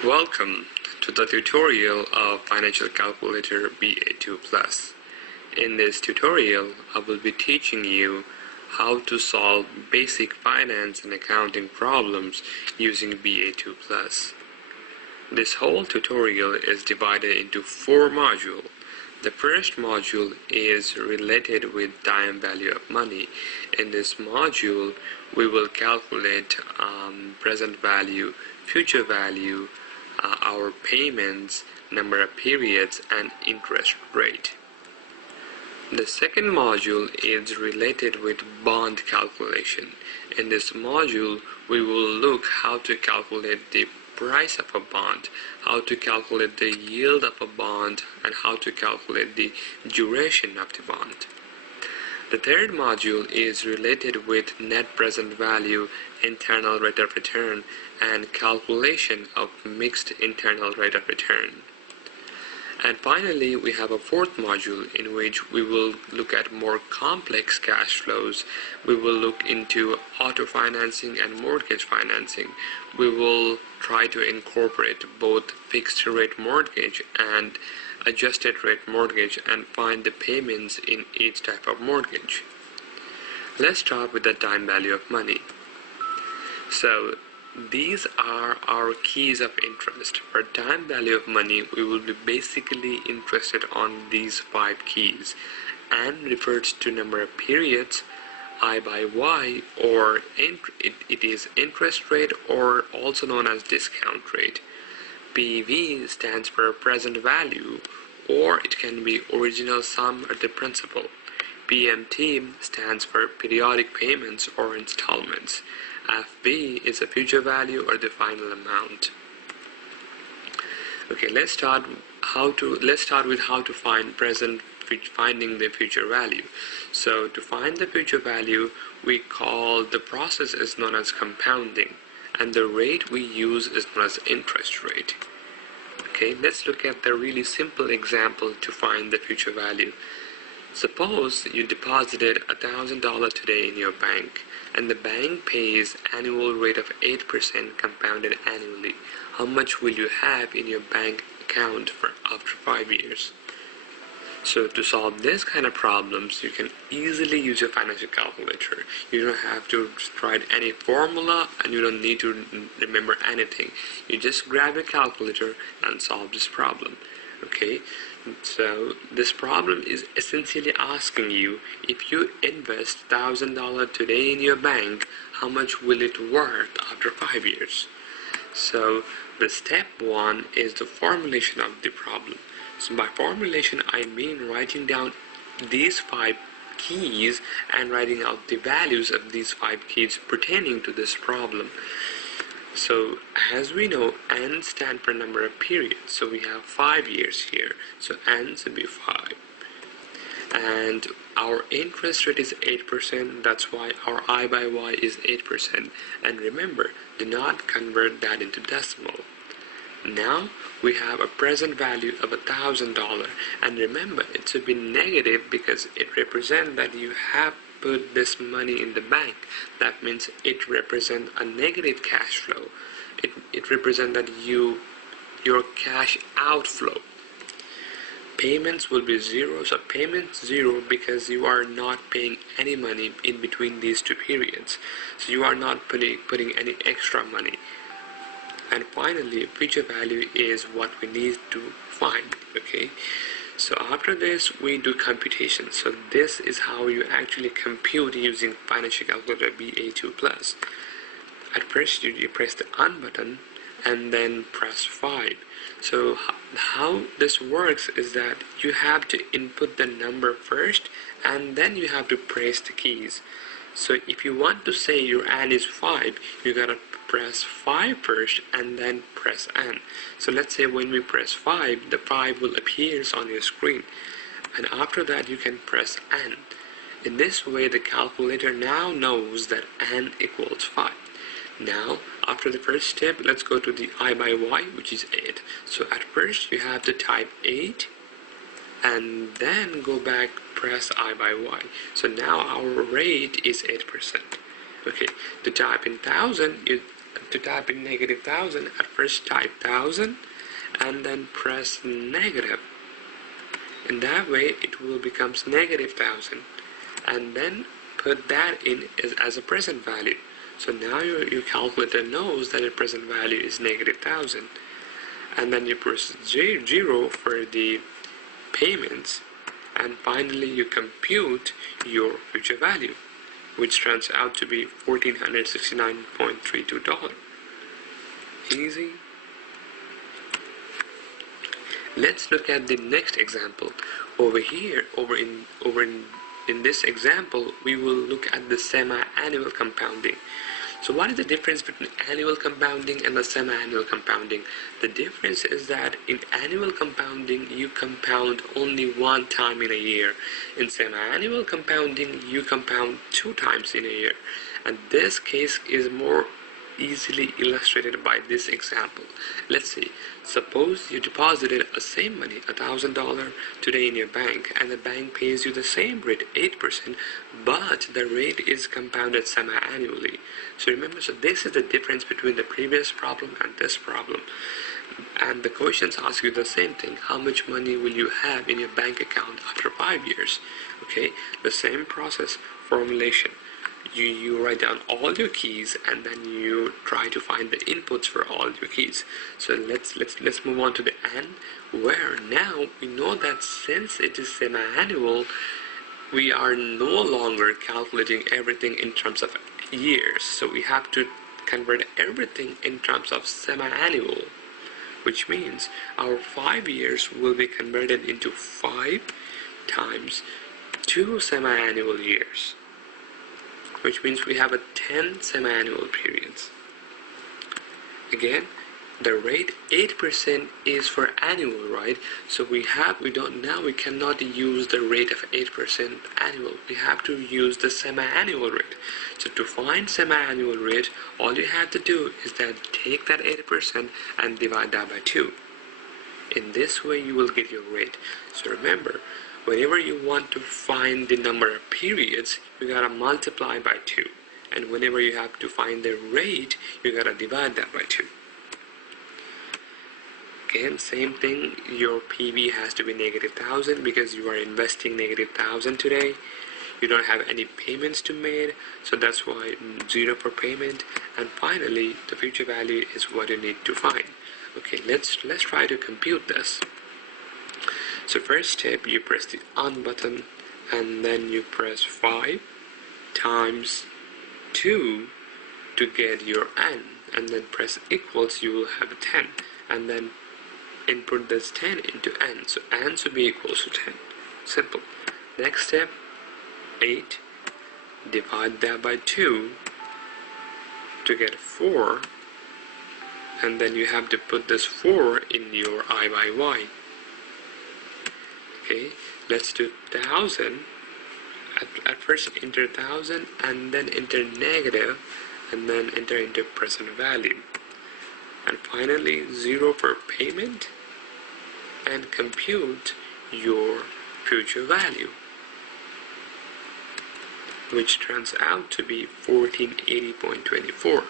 Welcome to the tutorial of Financial Calculator BA2 Plus. In this tutorial, I will be teaching you how to solve basic finance and accounting problems using BA2 Plus. This whole tutorial is divided into 4 modules. The first module is related with time value of money. In this module, we will calculate present value, future value, our payments, number of periods, and interest rate. The second module is related with bond calculation. In this module, we will look how to calculate the price of a bond, how to calculate the yield of a bond, and how to calculate the duration of the bond. The third module is related with net present value, internal rate of return, and calculation of mixed internal rate of return. And finally, we have a fourth module in which we will look at more complex cash flows. We will look into auto financing and mortgage financing. We will try to incorporate both fixed rate mortgage and adjusted rate mortgage and find the payments in each type of mortgage. Let's start with the time value of money. So these are our keys of interest. For time value of money, we will be basically interested on these 5 keys. N refers to number of periods, I by Y, or it is interest rate, or also known as discount rate. PV stands for present value, or it can be original sum or the principal. PMT stands for periodic payments or installments. FB is a future value or the final amount. Okay, let's start with how to finding the future value. So to find the future value, we call the process is known as compounding, and the rate we use is known as interest rate. Okay, let's look at the really simple example to find the future value. Suppose you deposited $1,000 today in your bank, and the bank pays annual rate of 8% compounded annually. How much will you have in your bank account after 5 years? So to solve this kind of problems, you can easily use your financial calculator. You don't have to write any formula, and you don't need to remember anything. You just grab a calculator and solve this problem. Okay, so this problem is essentially asking you, if you invest $1,000 today in your bank, how much will it worth after 5 years? So the step 1 is the formulation of the problem. So by formulation, I mean writing down these 5 keys and writing out the values of these 5 keys pertaining to this problem. So as we know, N stands for number of periods. So we have 5 years here. So N should be 5. And our interest rate is 8%. That's why our I by Y is 8%. And remember, do not convert that into decimal. Now we have a present value of $1,000. And remember, it should be negative because it represents that you have put this money in the bank. That means it represents a negative cash flow. It represents that your cash outflow. Payments will be 0. So payments 0 because you are not paying any money in between these 2 periods. So you are not putting any extra money. And finally, future value is what we need to find. Okay. So after this, we do computation. So this is how you actually compute using Financial Calculator BA2 Plus. At first, you press the on button and then press 5. So how this works is that you have to input the number first, and then you have to press the keys. So if you want to say your N is 5, you gotta press 5 first and then press N. So let's say when we press 5, the 5 will appear on your screen, and after that you can press N. In this way, the calculator now knows that N equals 5. Now after the first step, let's go to the I by Y, which is 8. So at first you have to type 8 and then go back, press I by Y. So now our rate is 8%. Okay, to type in 1000, you to type in negative 1000, at first type 1000 and then press negative. In that way it will become negative 1000, and then put that in as a present value. So now your calculator knows that the present value is negative 1000, and then you press 0 for the payments, and finally you compute your future value, which turns out to be $1,469.32. Easy. Let's look at the next example. Over here, in this example, we will look at the semi-annual compounding. So what is the difference between annual compounding and the semi-annual compounding? The difference is that in annual compounding, you compound only one time in a year. In semi-annual compounding, you compound 2 times in a year. And this case is more easily illustrated by this example. Let's see. Suppose you deposited the same money, $1,000 today in your bank, and the bank pays you the same rate, 8%, but the rate is compounded semi-annually. So remember, so this is the difference between the previous problem and this problem. And the questions ask you the same thing. How much money will you have in your bank account after 5 years? Okay, the same process, formulation. You write down all your keys and then you try to find the inputs for all your keys. So let's move on to the N, where now we know that since it is semi-annual, we are no longer calculating everything in terms of years. So we have to convert everything in terms of semi-annual, which means our 5 years will be converted into 5 times 2 semi-annual years, which means we have 10 semi-annual periods. Again, the rate 8% is for annual, right? So we cannot use the rate of 8% annual. We have to use the semi-annual rate. So to find semi-annual rate, all you have to do is that take that 8% and divide that by 2. In this way you will get your rate. So remember, whenever you want to find the number of periods, you gotta multiply by 2. And whenever you have to find the rate, you gotta divide that by 2. Again, same thing, your PV has to be negative 1000 because you are investing negative 1000 today. You don't have any payments to made, so that's why 0 for payment. And finally, the future value is what you need to find. Okay, let's try to compute this. So first step, you press the on button and then you press 5 times 2 to get your n, and then press equals, you will have 10, and then input this 10 into n, so n should be equals to 10. Simple. Next step, 8, divide that by 2 to get 4, and then you have to put this 4 in your I by y. Okay, let's do 1000. At first enter 1000 and then enter negative and then enter into present value, and finally 0 for payment, and compute your future value, which turns out to be 1480.24.